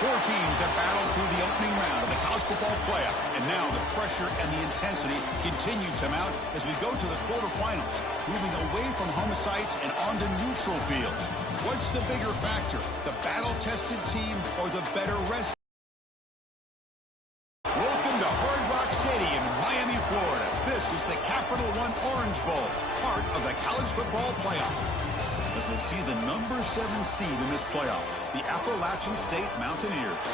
Four teams have battled through the opening round of the college football playoff, and now the pressure and the intensity continue to mount as we go to the quarterfinals, moving away from home sites and onto neutral fields. What's the bigger factor, the battle-tested team or the better rest? Welcome to Hard Rock Stadium in Miami, Florida. This is the Capital One Orange Bowl, part of the college football playoff. As we see the number 7 seed in this playoff, the Appalachian State Mountaineers,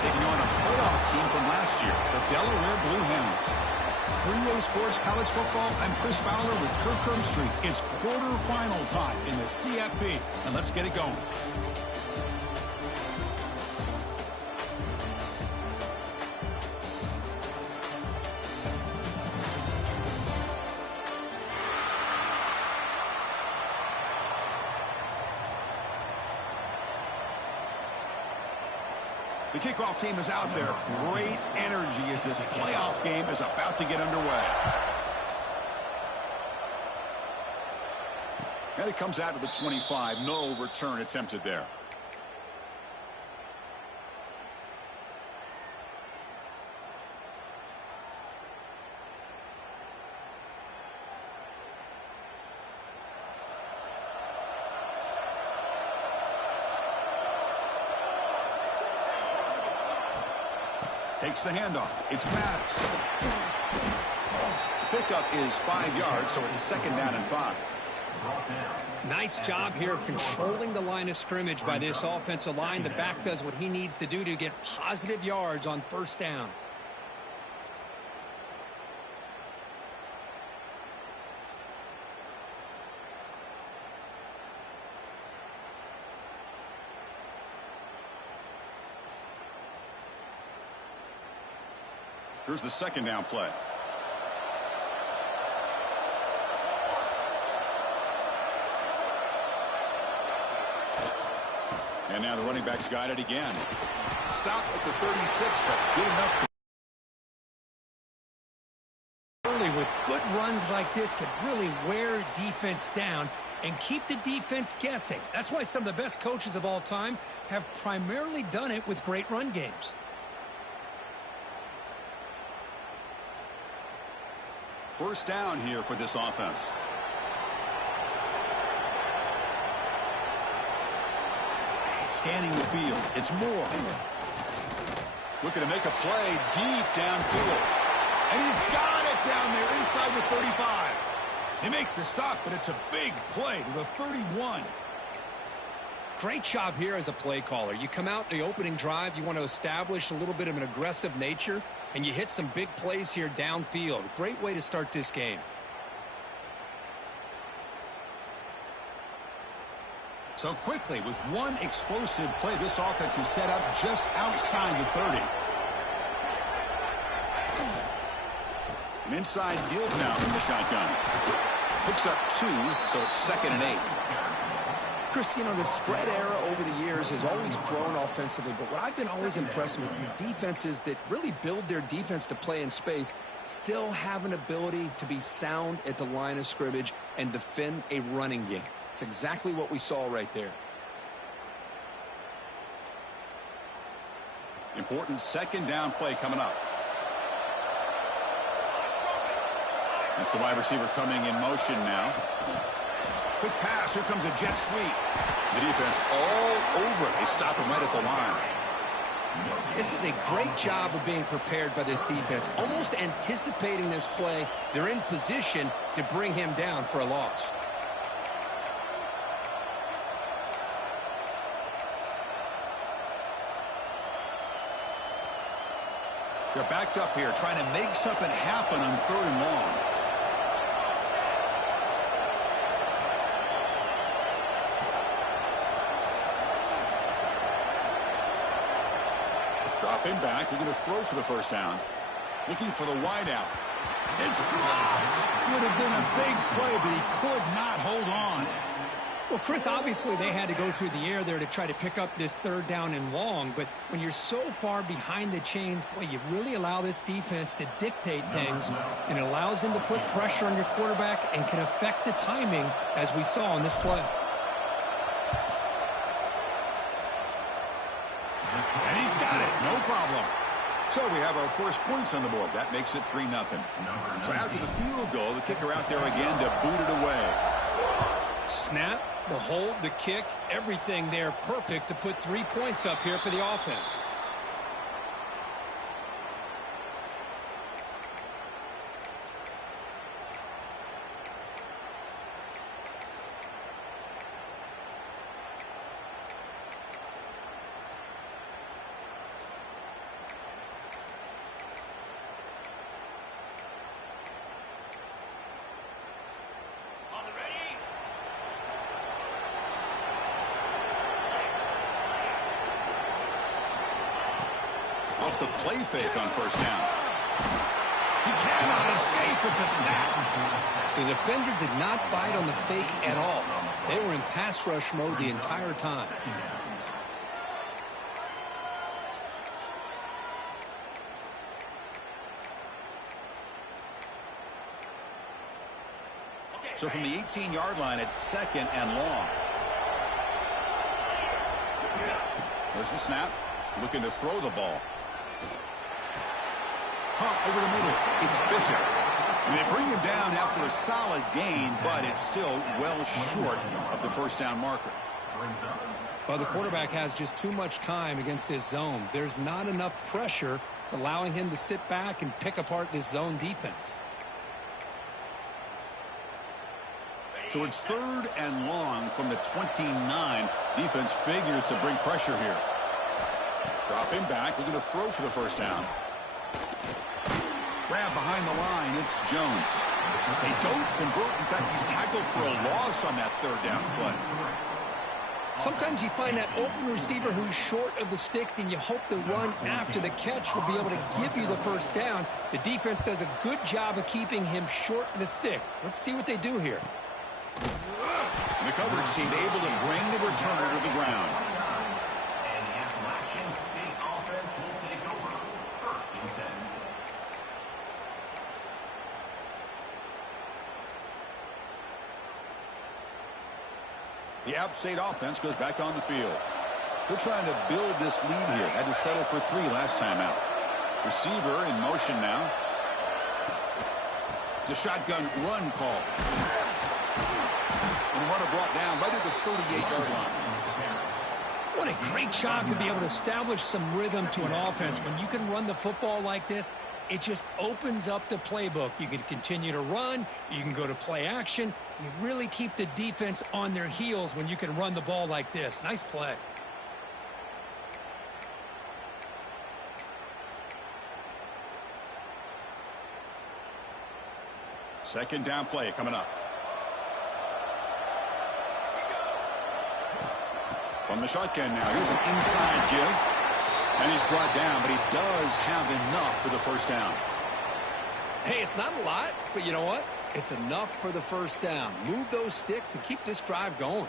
taking on a playoff team from last year, the Delaware Blue Hens. For EA Sports College Football, I'm Chris Fowler with Kirk Herbstreit. It's quarterfinal time in the CFP, and let's get it going. The kickoff team is out there. Great energy as this playoff game is about to get underway. And it comes out to the 25. No return attempted there. Takes the handoff. It's Maddox. Pickup is 5 yards, so it's 2nd down and 5. Nice job here of controlling the line of scrimmage by this offensive line. The back does what he needs to do to get positive yards on 1st down. Here's the 2nd down play. And now the running back's got it again. Stop at the 36. That's good enough. Early with good runs like this can really wear defense down and keep the defense guessing. That's why some of the best coaches of all time have primarily done it with great run games. First down here for this offense. Scanning the field. It's Moore. Looking to make a play deep downfield. And he's got it down there inside the 35. They make the stop, but it's a big play to the 31. Great job here as a play caller. You come out the opening drive, you want to establish a little bit of an aggressive nature, and you hit some big plays here downfield. Great way to start this game. So quickly, with one explosive play, this offense is set up just outside the 30. An inside give now from the shotgun. Hooks up 2, so it's 2nd and 8. Chris, you know, the spread era over the years has always grown offensively, but what I've been always impressed with defenses that really build their defense to play in space still have an ability to be sound at the line of scrimmage and defend a running game. It's exactly what we saw right there. Important 2nd down play coming up. That's the wide receiver coming in motion now. Quick pass. Here comes a jet sweep. The defense all over it. They stop him right at the line. This is a great job of being prepared by this defense. Almost anticipating this play. They're in position to bring him down for a loss. They're backed up here, trying to make something happen on 3rd and long. Drop him back. They're going to throw for the 1st down. Looking for the wideout. It's dropped. Would have been a big play, but he could not hold on. Well, Chris, obviously they had to go through the air there to try to pick up this 3rd down and long, but when you're so far behind the chains, boy, you really allow this defense to dictate things, and it allows them to put pressure on your quarterback and can affect the timing, as we saw in this play. No problem. So we have our first points on the board. That makes it 3-0. So after the field goal, the kicker out there again to boot it away. Snap, the hold, the kick, everything there perfect to put 3 points up here for the offense. Off the play fake on first down. He cannot escape. It's a sack. The defender did not bite on the fake at all. They were in pass rush mode the entire time. So from the 18-yard line, it's 2nd and long. There's the snap. Looking to throw the ball. Hunt over the middle. It's Bishop. And they bring him down after a solid gain, but it's still well short of the first down marker. Well, the quarterback has just too much time against this zone. There's not enough pressure. It's allowing him to sit back and pick apart this zone defense. So it's 3rd and long from the 29. Defense figures to bring pressure here. Drop him back. Looking to throw for the first down. Grab behind the line. It's Jones. They don't convert. In fact, he's tackled for a loss on that 3rd down play. Sometimes you find that open receiver who's short of the sticks, and you hope the run after the catch will be able to give you the first down. The defense does a good job of keeping him short of the sticks. Let's see what they do here. And the coverage team able to bring the returner to the ground. The App State offense goes back on the field. They're trying to build this lead here. Had to settle for 3 last time out. Receiver in motion now. It's a shotgun run call. And the runner brought down right at the 38-yard line. What a great job to be able to establish some rhythm to an offense. When you can run the football like this, it just opens up the playbook. You can continue to run. You can go to play action. You really keep the defense on their heels when you can run the ball like this. Nice play. Second down play coming up. From the shotgun now. Here's an inside give. And he's brought down, but he does have enough for the first down. Hey, it's not a lot, but you know what? It's enough for the first down. Move those sticks and keep this drive going.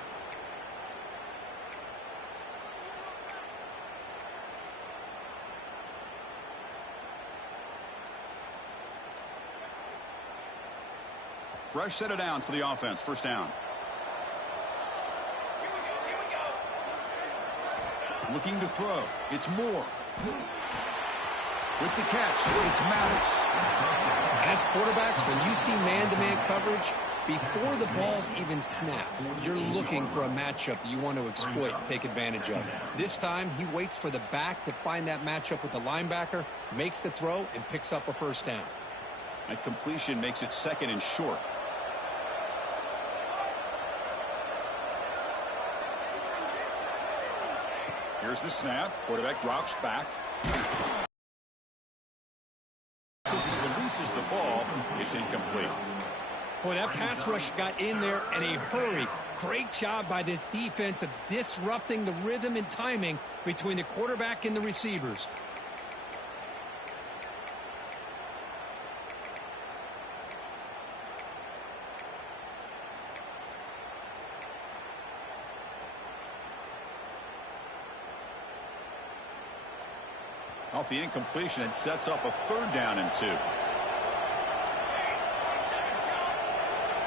Fresh set of downs for the offense. First down. Looking to throw. It's Moore. With the catch, it's Maddox. As quarterbacks, when you see man-to-man coverage, before the ball's even snapped, you're looking for a matchup that you want to exploit and take advantage of. This time, he waits for the back to find that matchup with the linebacker, makes the throw, and picks up a first down. That completion makes it 2nd and short. Here's the snap. Quarterback drops back. As he releases the ball, it's incomplete. Boy, that pass rush got in there in a hurry. Great job by this defense of disrupting the rhythm and timing between the quarterback and the receivers. Off the incompletion, it sets up a 3rd down and 2.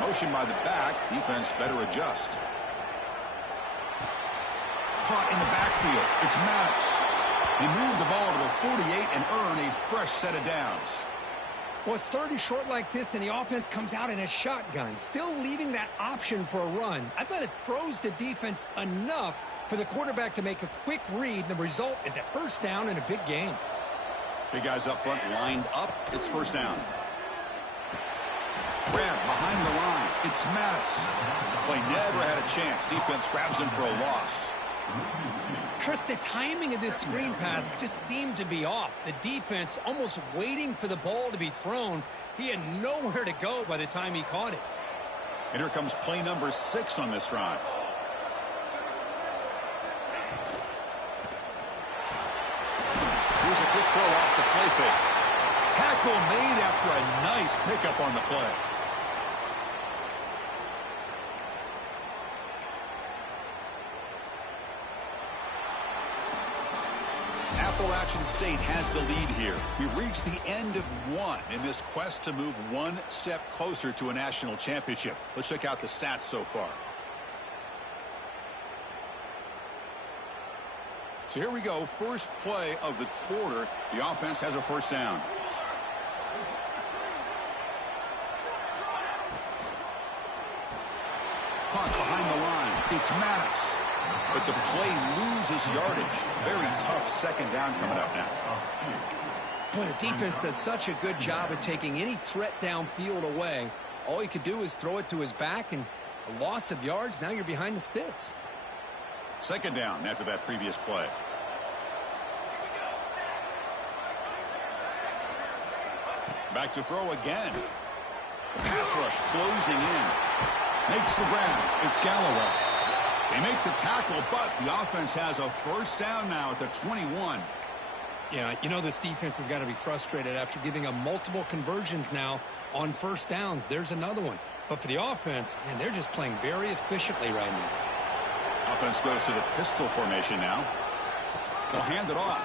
Motion by the back. Defense better adjust. Caught in the backfield. It's Maddox. They move the ball to the 48 and earn a fresh set of downs. Well, it's third and short like this, and the offense comes out in a shotgun, still leaving that option for a run. I thought it throws the defense enough for the quarterback to make a quick read, and the result is a first down and a big gain. Big guys up front lined up. It's first down. Grab behind the line. It's Maddox. Play never had a chance. Defense grabs him for a loss. Chris, the timing of this screen pass just seemed to be off. The defense almost waiting for the ball to be thrown. He had nowhere to go by the time he caught it. And here comes play number 6 on this drive. Here's a quick throw off the play fake. Tackle made after a nice pickup on the play. Appalachian State has the lead here. We've reached the end of one in this quest to move one step closer to a national championship. Let's check out the stats so far. So here we go. First play of the quarter. The offense has a first down. Caught behind the line. It's Maddox. But the play loses yardage. Very tough second down coming up now. Boy, the defense does such a good job of taking any threat downfield away. All he could do is throw it to his back, and a loss of yards, now you're behind the sticks. Second down after that previous play. Back to throw again. The pass rush closing in. Makes the grab. It's Galloway. They make the tackle, but the offense has a first down now at the 21. Yeah, you know this defense has got to be frustrated after giving up multiple conversions now on first downs. There's another one. But for the offense, man, they're just playing very efficiently right now. Offense goes to the pistol formation now. They'll hand it off.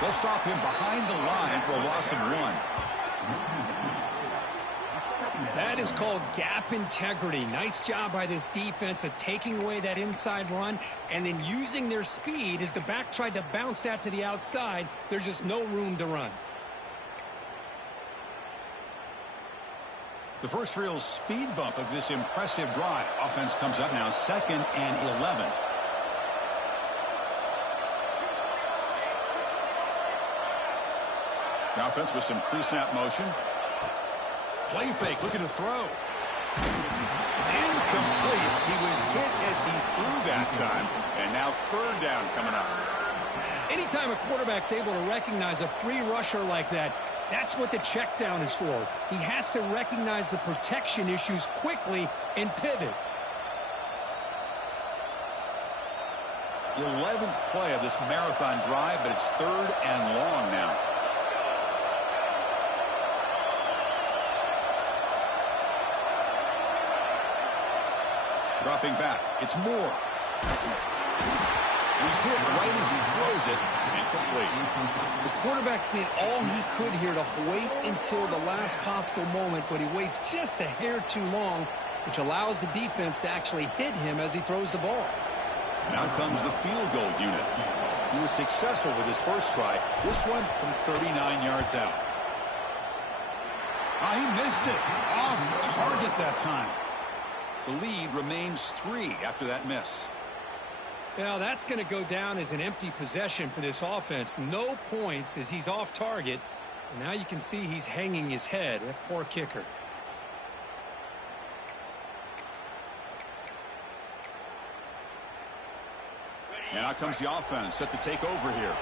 They'll stop him behind the line for a loss of 1. That is called gap integrity. Nice job by this defense of taking away that inside run and then using their speed as the back tried to bounce that to the outside. There's just no room to run. The first real speed bump of this impressive drive. Offense comes up now 2nd and 11. The offense with some pre-snap motion. Play fake, looking to throw. It's incomplete. He was hit as he threw that time. And now third down coming up. Anytime a quarterback's able to recognize a free rusher like that, that's what the check down is for. He has to recognize the protection issues quickly and pivot. 11th play of this marathon drive, but it's 3rd and long now. Dropping back. It's Moore. He's hit right as he throws it. Incomplete. The quarterback did all he could here to wait until the last possible moment, but he waits just a hair too long, which allows the defense to actually hit him as he throws the ball. Now comes the field goal unit. He was successful with his first try. This one from 39 yards out. He missed it. Off target that time. The lead remains 3 after that miss. Well, that's going to go down as an empty possession for this offense. No points as he's off target. And now you can see he's hanging his head. A poor kicker. And now comes the offense set to take over here.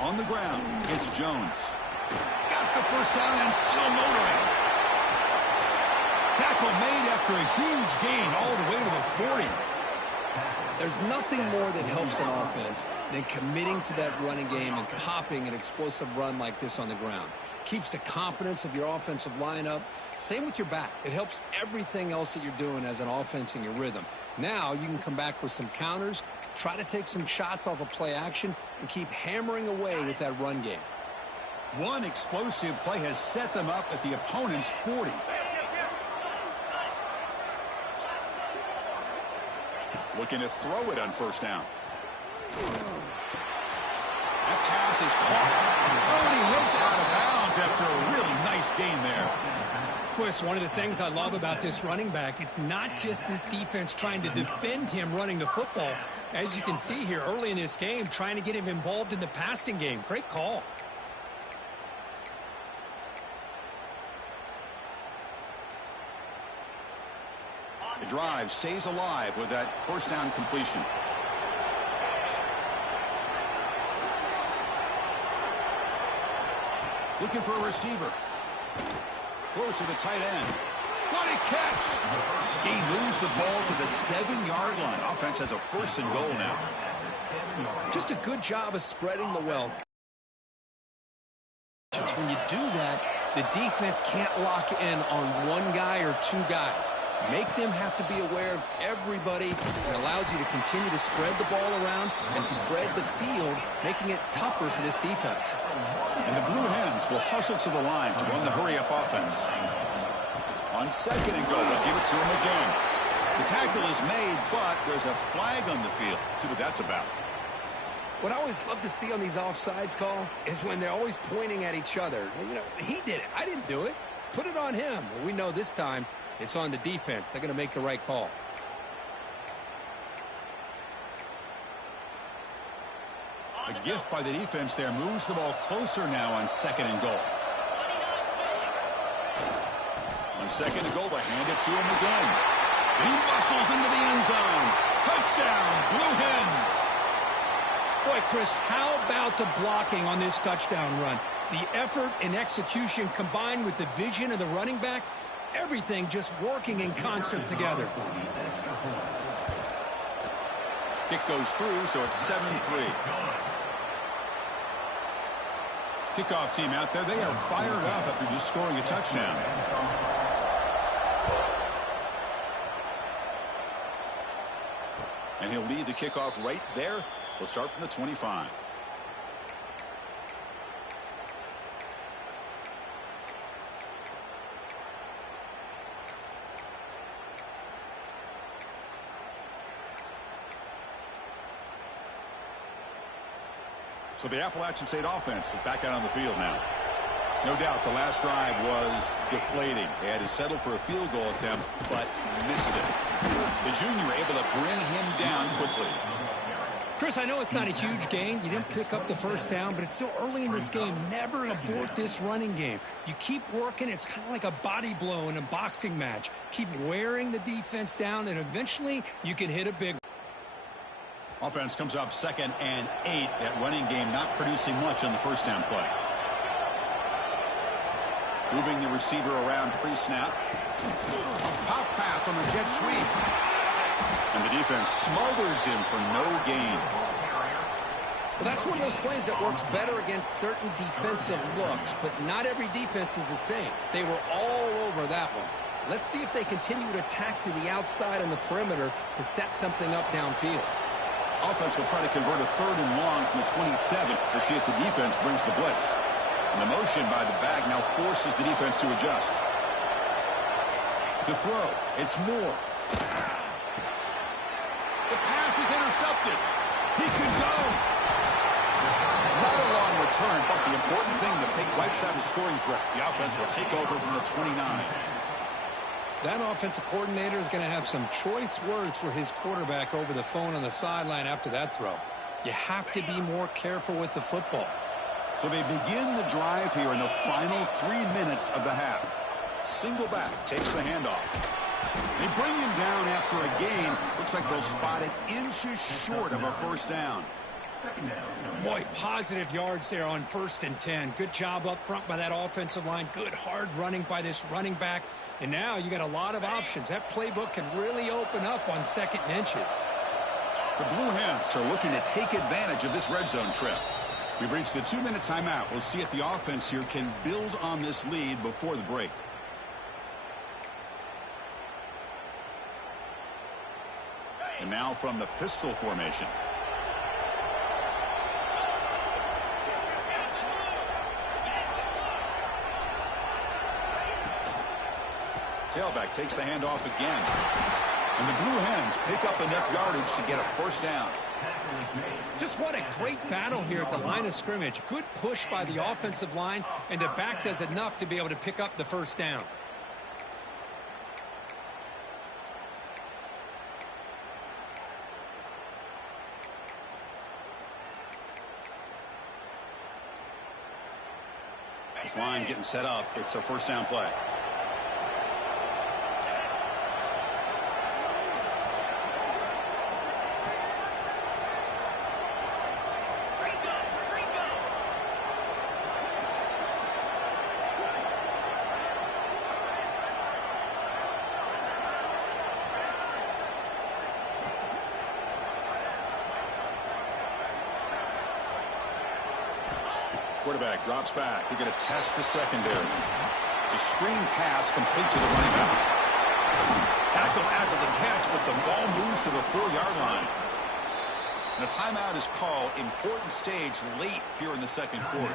On the ground, it's Jones. He's got the first down and still motoring. Tackle made after a huge gain all the way to the 40. There's nothing more that helps an offense than committing to that running game and popping an explosive run like this on the ground. Keeps the confidence of your offensive lineup. Same with your back. It helps everything else that you're doing as an offense in your rhythm. Now you can come back with some counters, try to take some shots off of play action, and keep hammering away with that run game. One explosive play has set them up at the opponent's 40. Looking to throw it on first down. That pass is caught. Oh, and he hits out of bounds after a really nice gain there. Chris, one of the things I love about this running back, it's not just this defense trying to defend him running the football. As you can see here early in this game, trying to get him involved in the passing game. Great call. The drive stays alive with that first down completion. Looking for a receiver. Close to the tight end. What a catch! He moves the ball to the 7-yard line. Offense has a first and goal now. Just a good job of spreading the wealth. When you do that, the defense can't lock in on one guy or two guys. Make them have to be aware of everybody. It allows you to continue to spread the ball around and spread the field, making it tougher for this defense. And the Blue Hens will hustle to the line to run the hurry-up offense. On second and goal, they'll give it to him again. The tackle is made, but there's a flag on the field. Let's see what that's about. What I always love to see on these offsides call is when they're always pointing at each other. You know, he did it. I didn't do it. Put it on him. Well, we know this time it's on the defense. They're going to make the right call. A gift by the defense there moves the ball closer now on second and goal. On second and goal, they hand it to him again. And he muscles into the end zone. Touchdown, Blue Hens. Boy, Chris, how about the blocking on this touchdown run? The effort and execution combined with the vision of the running back, everything just working in concert together. Kick goes through, so it's 7-3. Kickoff team out there, they are fired up after just scoring a touchdown. And he'll lead the kickoff right there. They'll start from the 25. So the Appalachian State offense is back out on the field now. No doubt the last drive was deflating. They had to settle for a field goal attempt, but missed it. The junior able to bring him down quickly. Chris, I know it's not a huge gain. You didn't pick up the first down, but it's still early in this game. Never abort this running game. You keep working. It's kind of like a body blow in a boxing match. Keep wearing the defense down, and eventually you can hit a big. Offense comes up 2nd and 8. That running game not producing much on the first down play. Moving the receiver around pre-snap. Pop pass on the jet sweep. And the defense smothers him for no gain. Well, that's one of those plays that works better against certain defensive looks, but not every defense is the same. They were all over that one. Let's see if they continue to attack to the outside on the perimeter to set something up downfield. Offense will try to convert a 3rd and long from the 27 to see if the defense brings the blitz. And the motion by the back now forces the defense to adjust. To throw, it's Moore. The pass is intercepted. He could go. Not a long return, but the important thing, the Pig wipes out his scoring threat. The offense will take over from the 29. That offensive coordinator is going to have some choice words for his quarterback over the phone on the sideline after that throw. You have to be more careful with the football. So they begin the drive here in the final 3 minutes of the half. Single back takes the handoff. They bring him down after a gain. Looks like they'll spot it inches short of a first down. Boy, positive yards there on 1st and 10. Good job up front by that offensive line. Good hard running by this running back. And now you got a lot of options. That playbook can really open up on 2nd and inches. The Blue Hens are looking to take advantage of this red zone trip. We've reached the 2-minute timeout. We'll see if the offense here can build on this lead before the break. And now from the pistol formation. Tailback takes the handoff again. And the Blue Hens pick up enough yardage to get a first down. Just what a great battle here at the line of scrimmage. Good push by the offensive line, and the back does enough to be able to pick up the first down. This line getting set up. It's a first down play. Quarterback drops back. We're going to test the secondary. It's a screen pass complete to the running back. Tackle after the catch, but the ball moves to the 4-yard line. And a timeout is called. Important stage late here in the second quarter.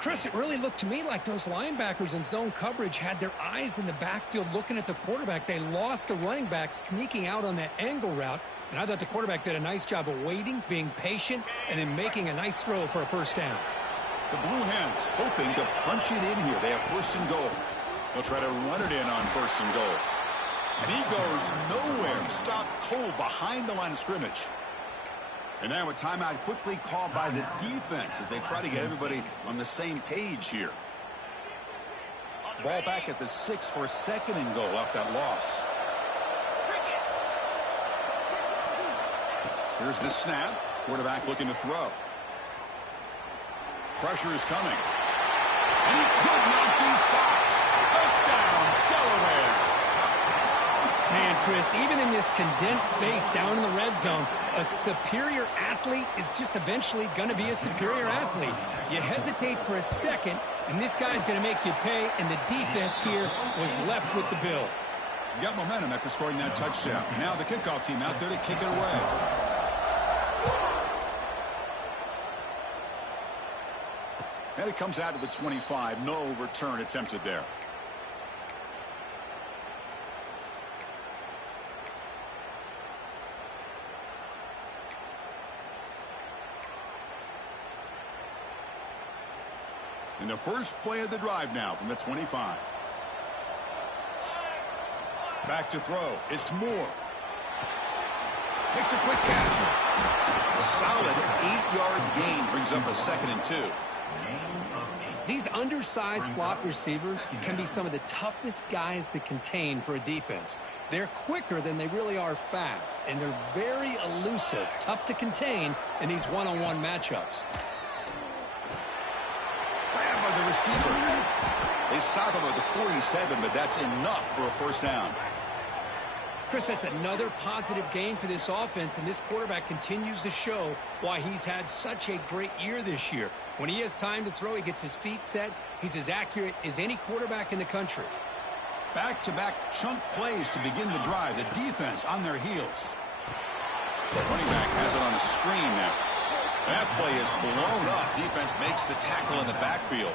Chris, it really looked to me like those linebackers in zone coverage had their eyes in the backfield looking at the quarterback. They lost the running back sneaking out on that angle route. And I thought the quarterback did a nice job of waiting, being patient, and then making a nice throw for a first down. The Blue Hens hoping to punch it in here. They have first and goal. They'll try to run it in on first and goal. And he goes nowhere. Stopped cold behind the line of scrimmage. And now a timeout quickly called by the defense as they try to get everybody on the same page here. Ball back at the 6 for a second and goal off that loss. Here's the snap. Quarterback looking to throw. Pressure is coming. And he could not be stopped. Touchdown, Delaware. Man, Chris, even in this condensed space down in the red zone, a superior athlete is just eventually going to be a superior athlete. You hesitate for a second, and this guy's going to make you pay, and the defense here was left with the bill. You got momentum after scoring that touchdown. Now the kickoff team out there to kick it away. And it comes out to the 25. No return attempted there. And the first play of the drive now from the 25. Back to throw. It's Moore. Makes a quick catch. A solid 8-yard gain brings up a 2nd and 2. These undersized slot receivers can be some of the toughest guys to contain for a defense. They're quicker than they really are fast, and they're very elusive, tough to contain in these one-on-one matchups. Grab by the receiver. They stop him at the 47, but that's enough for a first down. Chris, that's another positive game for this offense, and this quarterback continues to show why he's had such a great year this year. When he has time to throw, he gets his feet set. He's as accurate as any quarterback in the country. Back-to-back chunk plays to begin the drive. The defense on their heels. The running back has it on the screen now. That play is blown up. Defense makes the tackle in the backfield.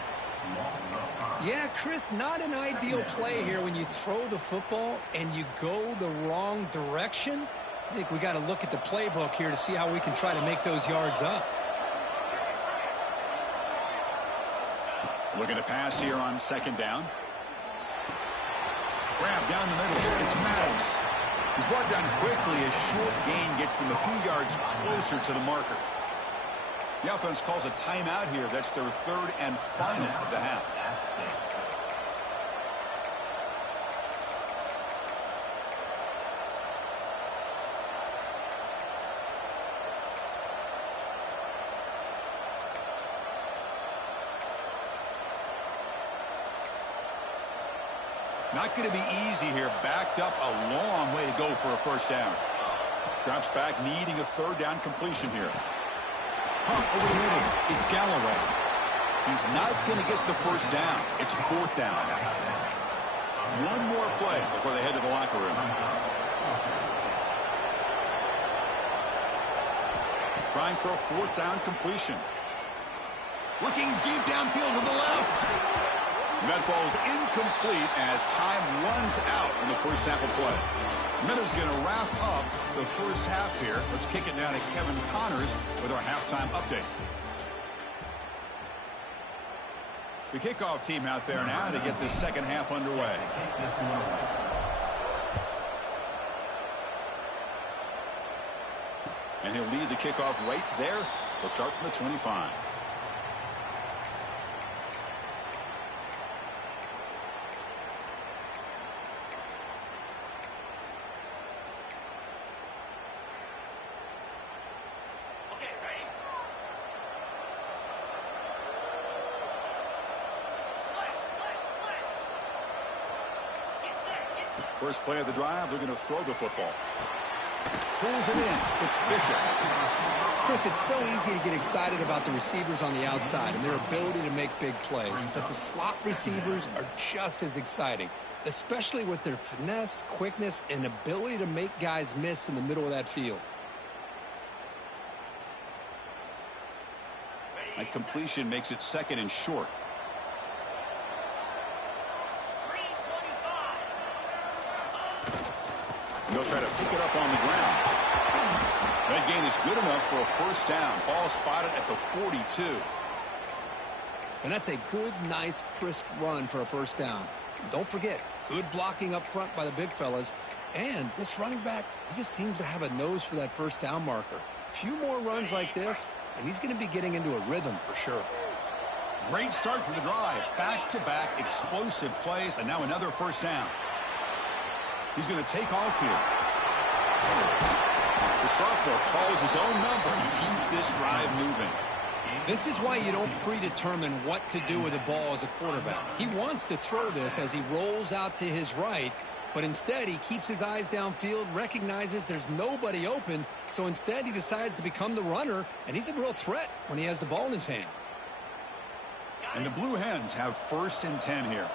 Yeah, Chris, not an ideal play here when you throw the football and you go the wrong direction. I think we got to look at the playbook here to see how we can try to make those yards up. Looking to pass here on 2nd down. Grab down the middle. It's Maddox. He's brought down quickly. A short gain gets them a few yards closer to the marker. The offense calls a timeout here. That's their 3rd and final of the half. Not going to be easy here. Backed up a long way to go for a first down. Drops back, needing a 3rd down completion here. Pump over the middle. It's Galloway. He's not going to get the first down. It's 4th down. One more play before they head to the locker room. Trying for a 4th down completion. Looking deep downfield to the left. That falls incomplete as time runs out in the first half of play. Minutes going to wrap up the first half here. Let's kick it down to Kevin Connors with our halftime update. The kickoff team out there now to get this second half underway. And he'll lead the kickoff right there. He'll start from the 25. First play of the drive, they're going to throw the football. Pulls it in. It's Bishop. Chris, it's so easy to get excited about the receivers on the outside and their ability to make big plays. But the slot receivers are just as exciting, especially with their finesse, quickness, and ability to make guys miss in the middle of that field. That completion makes it second and short. They'll try to pick it up on the ground. That gain is good enough for a first down. Ball spotted at the 42. And that's a good, nice, crisp run for a first down. Don't forget, good blocking up front by the big fellas. And this running back, he just seems to have a nose for that first down marker. A few more runs like this, and he's going to be getting into a rhythm for sure. Great start for the drive. Back-to-back explosive plays, and now another first down. He's going to take off here. The sophomore calls his own number and keeps this drive moving. This is why you don't predetermine what to do with the ball as a quarterback. He wants to throw this as he rolls out to his right, but instead he keeps his eyes downfield, recognizes there's nobody open, so instead he decides to become the runner, and he's a real threat when he has the ball in his hands. And the Blue Hens have first and 10 here.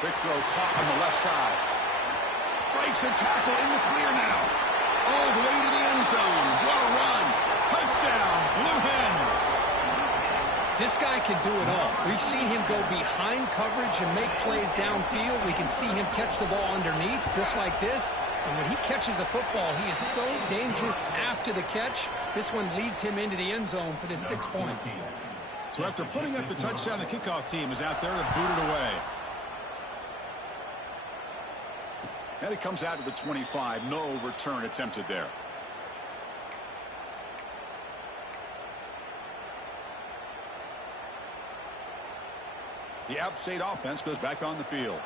Quick throw caught on the left side. Breaks a tackle in the clear now. All the way to the end zone. What a run. Touchdown, Blue Hens. This guy can do it all. We've seen him go behind coverage and make plays downfield. We can see him catch the ball underneath just like this. And when he catches a football, he is so dangerous after the catch. This one leads him into the end zone for the 6 points. So after putting up the touchdown, the kickoff team is out there to boot it away. And it comes out to the 25. No return attempted there. The App State offense goes back on the field.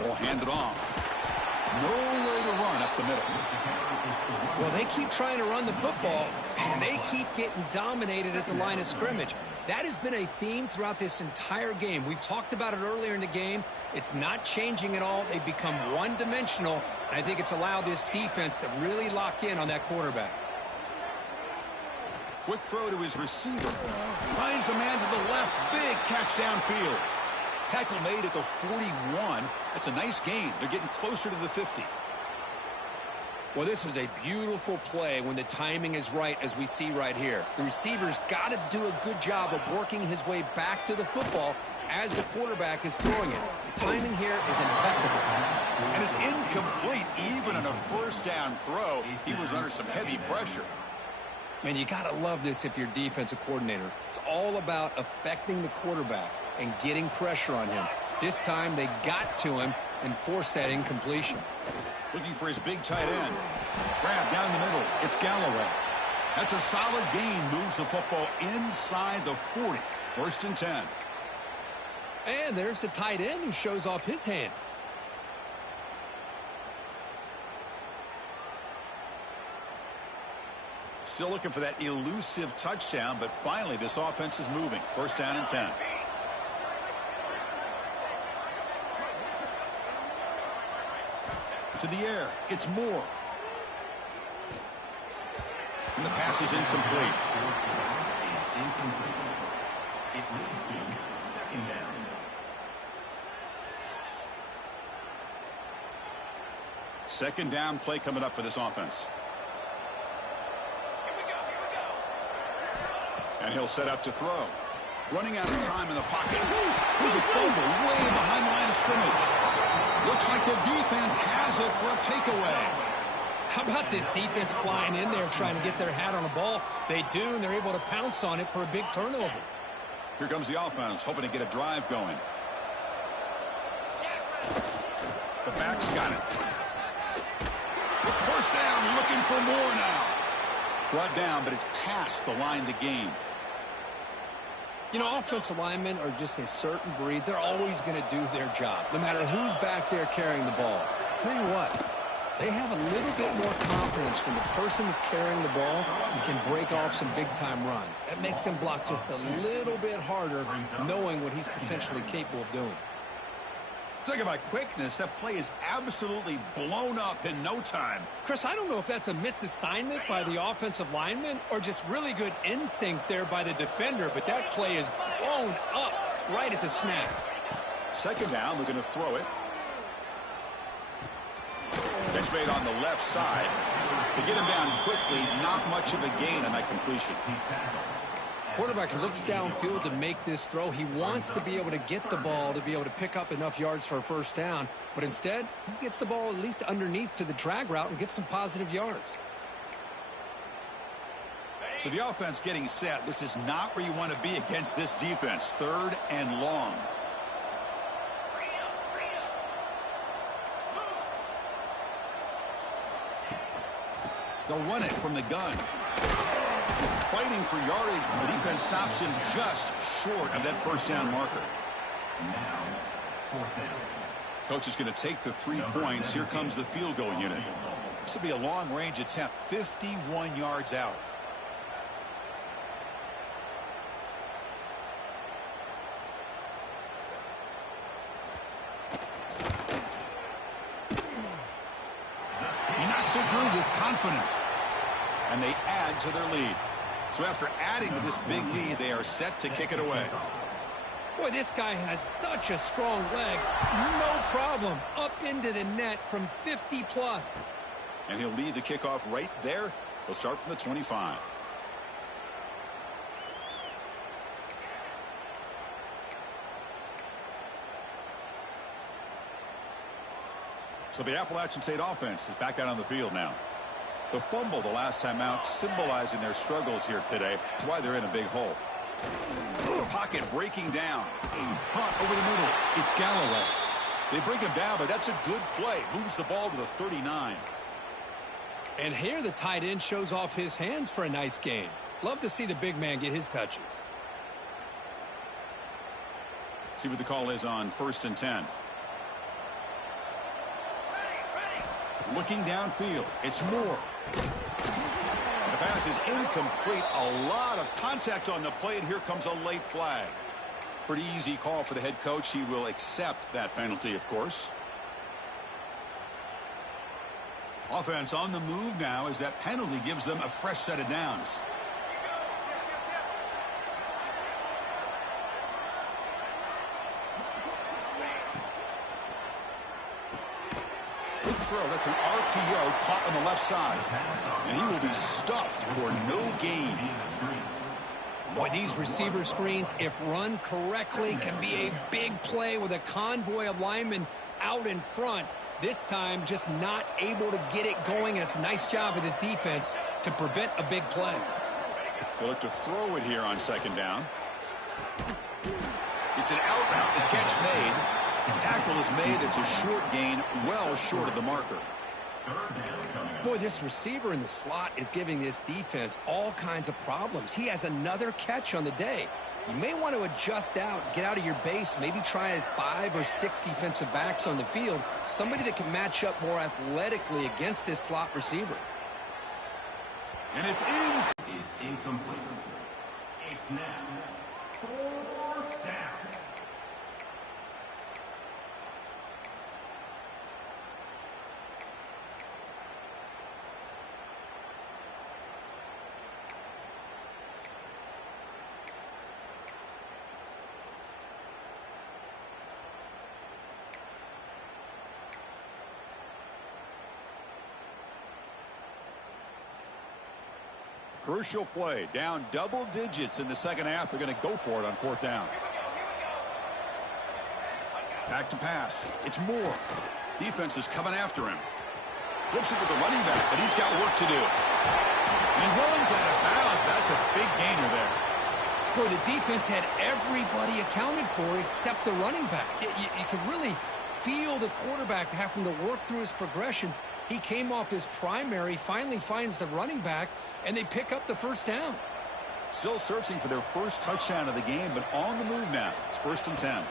Ball handed off. No way to run up the middle. Well, they keep trying to run the football, and they keep getting dominated at the line of scrimmage. That has been a theme throughout this entire game. We've talked about it earlier in the game. It's not changing at all. They've become one-dimensional, and I think it's allowed this defense to really lock in on that quarterback. Quick throw to his receiver. Finds a man to the left. Big catch downfield. Tackle made at the 41. That's a nice gain. They're getting closer to the 50. Well, this is a beautiful play when the timing is right, as we see right here. The receiver's got to do a good job of working his way back to the football as the quarterback is throwing it. The timing here is impeccable. And it's incomplete. Even on a first down throw, he was under some heavy pressure. Man, you got to love this if you're defensive coordinator. It's all about affecting the quarterback and getting pressure on him. This time they got to him and forced that incompletion. Looking for his big tight end. Grab down the middle. It's Galloway. That's a solid gain. Moves the football inside the 40. First and 10. And there's the tight end who shows off his hands. Still looking for that elusive touchdown, but finally this offense is moving. First down and 10. To the air. It's Moore. And the pass is incomplete. Second down. Second down play coming up for this offense. And he'll set up to throw. Running out of time in the pocket. Here's a fumble way behind the line of scrimmage. Looks like the defense has it for a takeaway. How about this defense flying in there trying to get their hat on the ball? They do, and they're able to pounce on it for a big turnover. Here comes the offense, hoping to get a drive going. The back's got it. First down, looking for more now. Brought down, but it's past the line to gain. You know, offensive linemen are just a certain breed. They're always going to do their job, no matter who's back there carrying the ball. I'll tell you what, they have a little bit more confidence when the person that's carrying the ball can break off some big-time runs. That makes them block just a little bit harder, knowing what he's potentially capable of doing. Talk about quickness. That play is absolutely blown up in no time. Chris, I don't know if that's a misassignment by the offensive lineman or just really good instincts there by the defender, but that play is blown up right at the snap. Second down, we're going to throw it. Catch made on the left side. To get him down quickly, not much of a gain on that completion. Quarterback looks downfield to make this throw. He wants to be able to get the ball to be able to pick up enough yards for a first down, but instead, he gets the ball at least underneath to the drag route and gets some positive yards. So the offense getting set. This is not where you want to be against this defense. Third and long. They'll run it from the gun. Fighting for yardage, but the defense stops him just short of that first down marker. Coach is going to take the 3 points. Here comes the field goal unit. This will be a long-range attempt, 51 yards out. He knocks it through with confidence. And they add to their lead. So after adding to this big lead, they are set to kick it away. Boy, this guy has such a strong leg. No problem. Up into the net from 50 plus. And he'll lead the kickoff right there. He'll start from the 25. So the Appalachian State offense is back out on the field now. The fumble the last time out, symbolizing their struggles here today. That's why they're in a big hole. Pocket breaking down. Hunt over the middle. It's Galloway. They bring him down, but that's a good play. Moves the ball to the 39. And here the tight end shows off his hands for a nice gain. Love to see the big man get his touches. See what the call is on 1st and 10. Looking downfield. It's Moore. The pass is incomplete. A lot of contact on the play, and here comes a late flag. Pretty easy call for the head coach. He will accept that penalty, of course. Offense on the move now as that penalty gives them a fresh set of downs. Good throw. That's an RPO caught on the left side. And he will be stuffed for no gain. Boy, these receiver screens, if run correctly, can be a big play with a convoy of linemen out in front. This time, just not able to get it going. And it's a nice job of the defense to prevent a big play. They look to throw it here on 2nd down. It's an out route. The catch made. The tackle is made. It's a short gain, well short of the marker. Boy, this receiver in the slot is giving this defense all kinds of problems. He has another catch on the day. You may want to adjust out, get out of your base, maybe try 5 or 6 defensive backs on the field, somebody that can match up more athletically against this slot receiver. And it's incomplete. It's now 4th down. Crucial play. Down double digits in the second half. They're going to go for it on fourth down. Back to pass. It's Moore. Defense is coming after him. Flips it with the running back, but he's got work to do. And he runs out of bounds. That's a big gainer there. Boy, the defense had everybody accounted for except the running back. You could really feel the quarterback having to work through his progressions. He came off his primary, finally finds the running back, and they pick up the first down. Still searching for their first touchdown of the game, but on the move now. It's 1st and 10.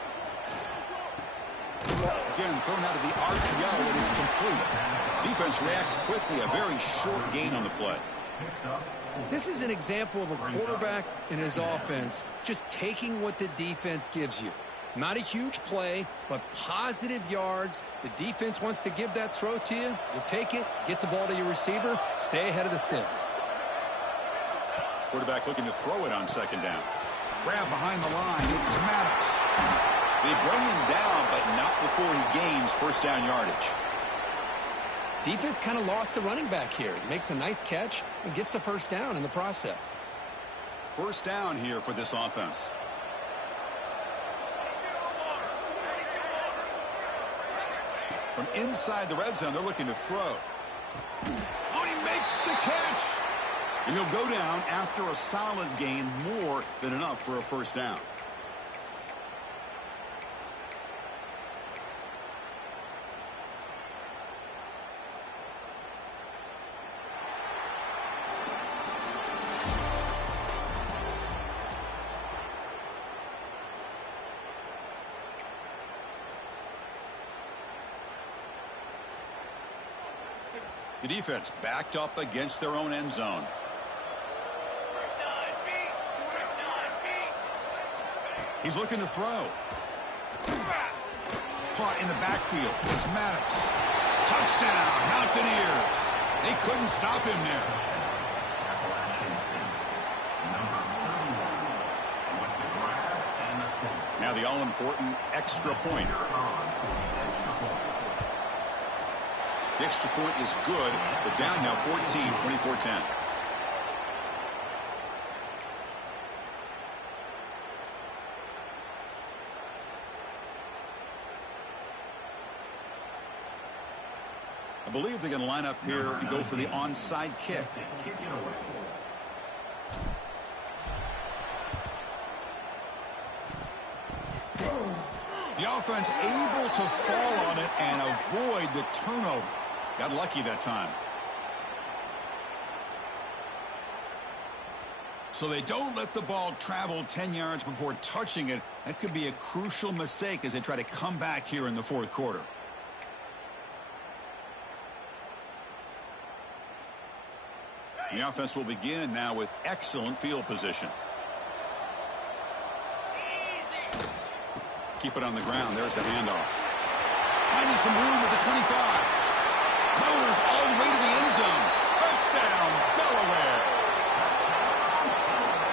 Again, thrown out of the RPO, and it's complete. Defense reacts quickly. A very short gain on the play. This is an example of a quarterback and his offense just taking what the defense gives you. Not a huge play, but positive yards. The defense wants to give that throw to you. You take it, get the ball to your receiver, stay ahead of the sticks. Quarterback looking to throw it on second down. Grab behind the line. It's Maddox. They bring him down, but not before he gains first down yardage. Defense kind of lost the running back here. Makes a nice catch and gets the first down in the process. First down here for this offense. From inside the red zone, they're looking to throw. Oh, he makes the catch. And he'll go down after a solid gain, more than enough for a first down. The defense backed up against their own end zone. He's looking to throw. Caught in the backfield. It's Maddox. Touchdown, Mountaineers. They couldn't stop him there. Now the all-important extra point. The extra point is good, but down now 14, 24-10. I believe they're going to line up here and go for the onside kick. The offense able to fall on it and avoid the turnover. Got lucky that time. So they don't let the ball travel 10 yards before touching it. That could be a crucial mistake as they try to come back here in the fourth quarter. The offense will begin now with excellent field position. Keep it on the ground. There's the handoff. Finding some room at the 25. Motors all the way to the end zone. Touchdown, Delaware.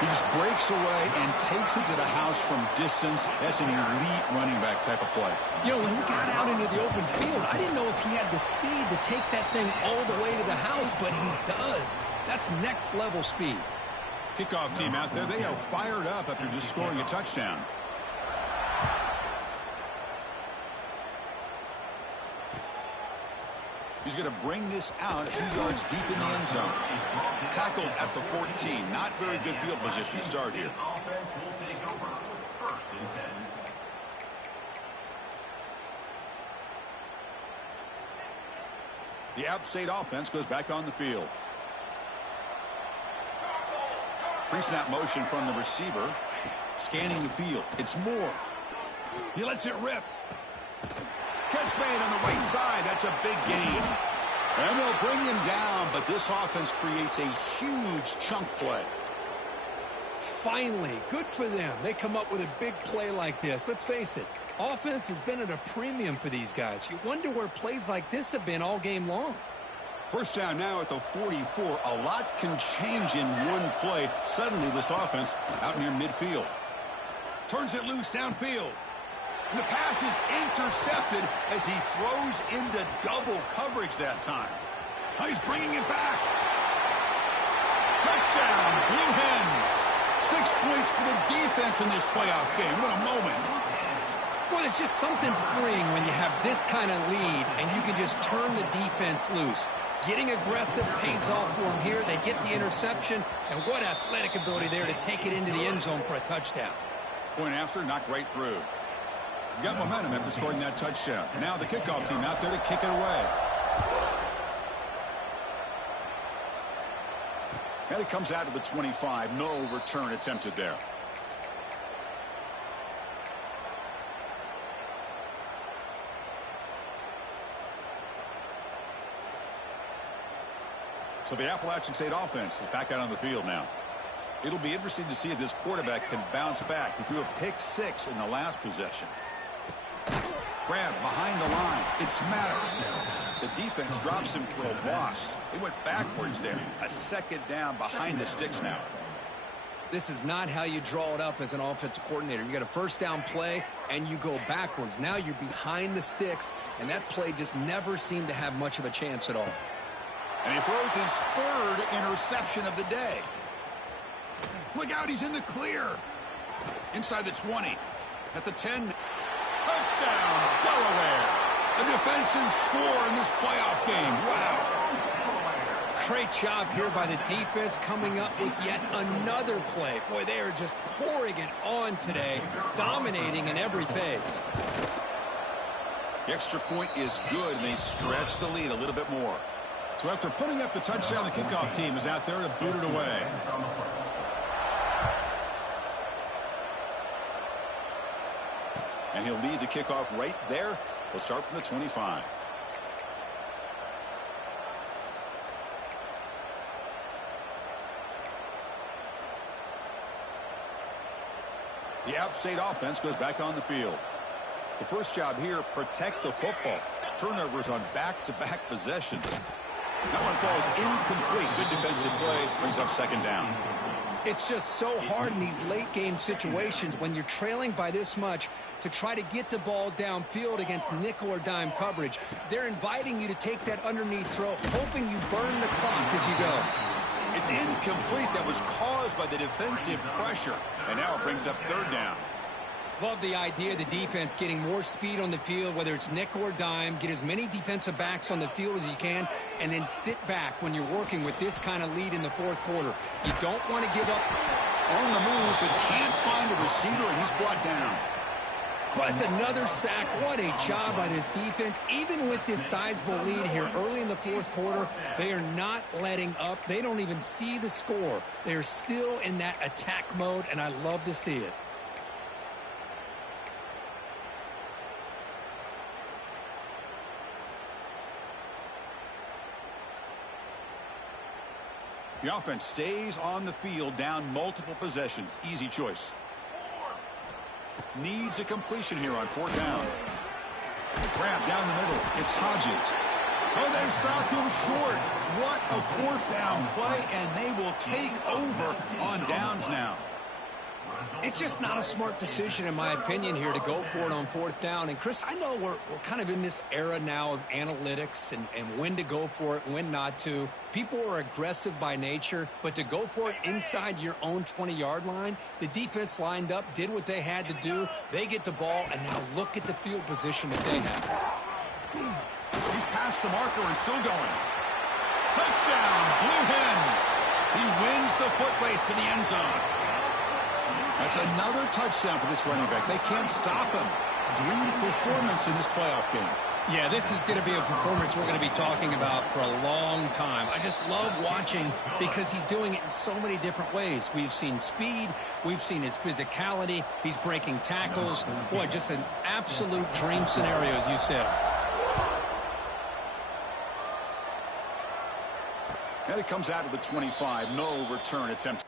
He just breaks away and takes it to the house from distance. That's an elite running back type of play. You know, when he got out into the open field, I didn't know if he had the speed to take that thing all the way to the house, but he does. That's next level speed. Kickoff team out there, they are fired up after just scoring a touchdown. He's going to bring this out a few yards deep in the end zone. Tackled at the 14. Not very good field position to start here. The App State offense goes back on the field. Pre-snap motion from the receiver. Scanning the field. It's Moore. He lets it rip. Catch made on the right side. That's a big gain. And they'll bring him down, but this offense creates a huge chunk play. Finally, good for them. They come up with a big play like this. Let's face it, offense has been at a premium for these guys. You wonder where plays like this have been all game long. First down now at the 44. A lot can change in one play. Suddenly this offense out near midfield. Turns it loose downfield. And the pass is intercepted as he throws into double coverage that time. Oh, he's bringing it back. Touchdown, Blue Hens. 6 points for the defense in this playoff game. What a moment. Well, it's just something freeing when you have this kind of lead and you can just turn the defense loose. Getting aggressive pays off for them here. They get the interception, and what athletic ability there to take it into the end zone for a touchdown. Point after, knocked right through. Got momentum after scoring that touchdown. Now the kickoff team out there to kick it away. And it comes out to the 25. No return attempted there. So the Appalachian State offense is back out on the field now. It'll be interesting to see if this quarterback can bounce back. He threw a pick-6 in the last possession. Grab behind the line. It's Maddox. The defense drops him for a loss. They went backwards there. A second down behind the sticks now. This is not how you draw it up as an offensive coordinator. You got a first down play, and you go backwards. Now you're behind the sticks, and that play just never seemed to have much of a chance at all. And he throws his third interception of the day. Look out, he's in the clear. Inside the 20. At the 10. Touchdown, Delaware. A defensive score in this playoff game. Wow. Great job here by the defense coming up with yet another play. Boy, they are just pouring it on today, dominating in every phase. The extra point is good, and they stretch the lead a little bit more. So after putting up the touchdown, the kickoff team is out there to boot it away. And he'll lead the kickoff right there. He'll start from the 25. The App State offense goes back on the field. The first job here, protect the football. Turnovers on back-to-back possessions. That one falls incomplete. Good defensive play. Brings up second down. It's just so hard in these late-game situations when you're trailing by this much to try to get the ball downfield against nickel or dime coverage. They're inviting you to take that underneath throw, hoping you burn the clock as you go. It's incomplete. That was caused by the defensive pressure. And now it brings up third down. Love the idea of the defense getting more speed on the field, whether it's nickel or dime, get as many defensive backs on the field as you can, and then sit back when you're working with this kind of lead in the fourth quarter. You don't want to give up. On the move, but can't find a receiver, and he's brought down. But it's another sack. What a job by this defense. Even with this sizable lead here early in the fourth quarter, they are not letting up. They don't even see the score. They're still in that attack mode, and I love to see it. The offense stays on the field down multiple possessions. Easy choice. Needs a completion here on fourth down. Grab down the middle. It's Hodges. Oh, they've stopped him short. What a fourth down play, and they will take over on downs now. It's just not a smart decision, in my opinion, here to go for it on fourth down. And, Chris, I know we're kind of in this era now of analytics and when to go for it and when not to. People are aggressive by nature, but to go for it inside your own 20-yard line, the defense lined up, did what they had to do. They get the ball, and now look at the field position that they have. He's past the marker and still going. Touchdown, Blue Hens. He wins the foot race to the end zone. That's another touchdown for this running back. They can't stop him. Dream performance in this playoff game. Yeah, this is going to be a performance we're going to be talking about for a long time. I just love watching because he's doing it in so many different ways. We've seen speed. We've seen his physicality. He's breaking tackles. Boy, just an absolute dream scenario, as you said. And it comes out of the 25. No return attempt.